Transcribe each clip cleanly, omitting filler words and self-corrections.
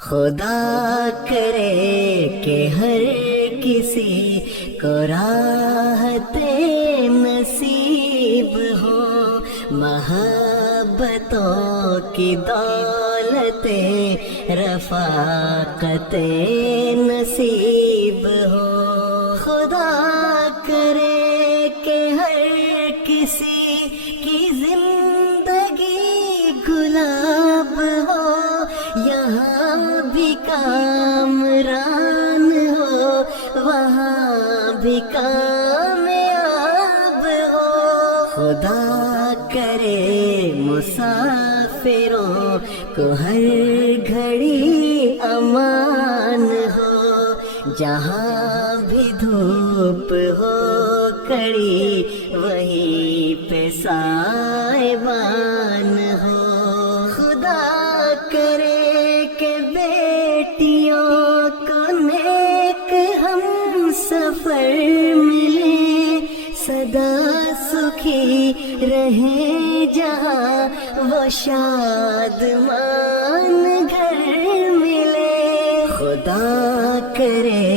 خدا کرے کہ ہر کسی کو راحت نصیب ہو، محبتوں کی دولت رفاقت نصیب ہو۔ خدا کرے کہ ہر کسی کی زندگی گلاب ہو، یہاں بھی کامران ہو، وہاں بھی کامیاب ہو۔ خدا کرے مسافروں کو ہر گھڑی امان ہو، جہاں بھی دھوپ ہو کڑی وہیں پہ سائبان ہو۔ خدا کرے کہ بیٹیوں کو نیک ہم سفر ملے، سدا سکھی رہے جہاں وہ شادمان گھر ملے۔ خدا کرے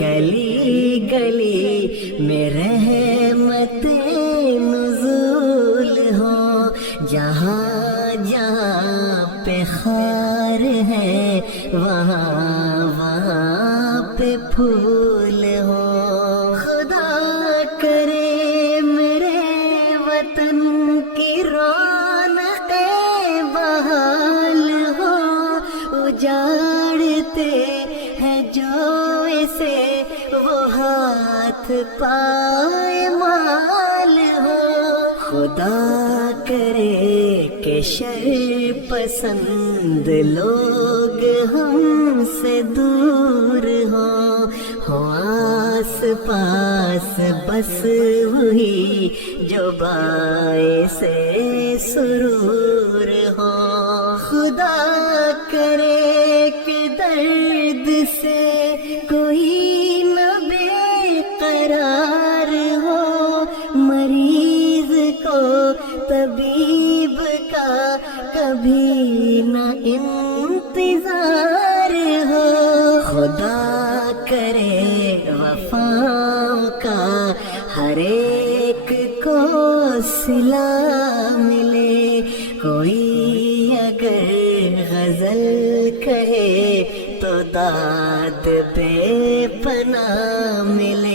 گلی گلی میں رحمت نزول ہو، جہاں جہاں پہ خار ہے وہاں وہاں پہ پھول ہو۔ خدا کرے میرے وطن کی رونقیں بحال ہو، اجاڑتے ہیں جو اسے وہ ہاتھ پائمال ہو۔ خدا کرے کہ شر پسند لوگ ہم سے دور ہوں، ہو آس پاس بس وہی جو باعث سرور ہو۔ خدا کرے کہ درد سے کوئی نہ بے قرار ہو، مریض کو طبیب کا کبھی نہ انتظار ہو۔ خدا کرے وفاؤں کا ہر ایک کو صلہ ملے، کوئی اگر غزل کہے تو داد بے پناہ ملے۔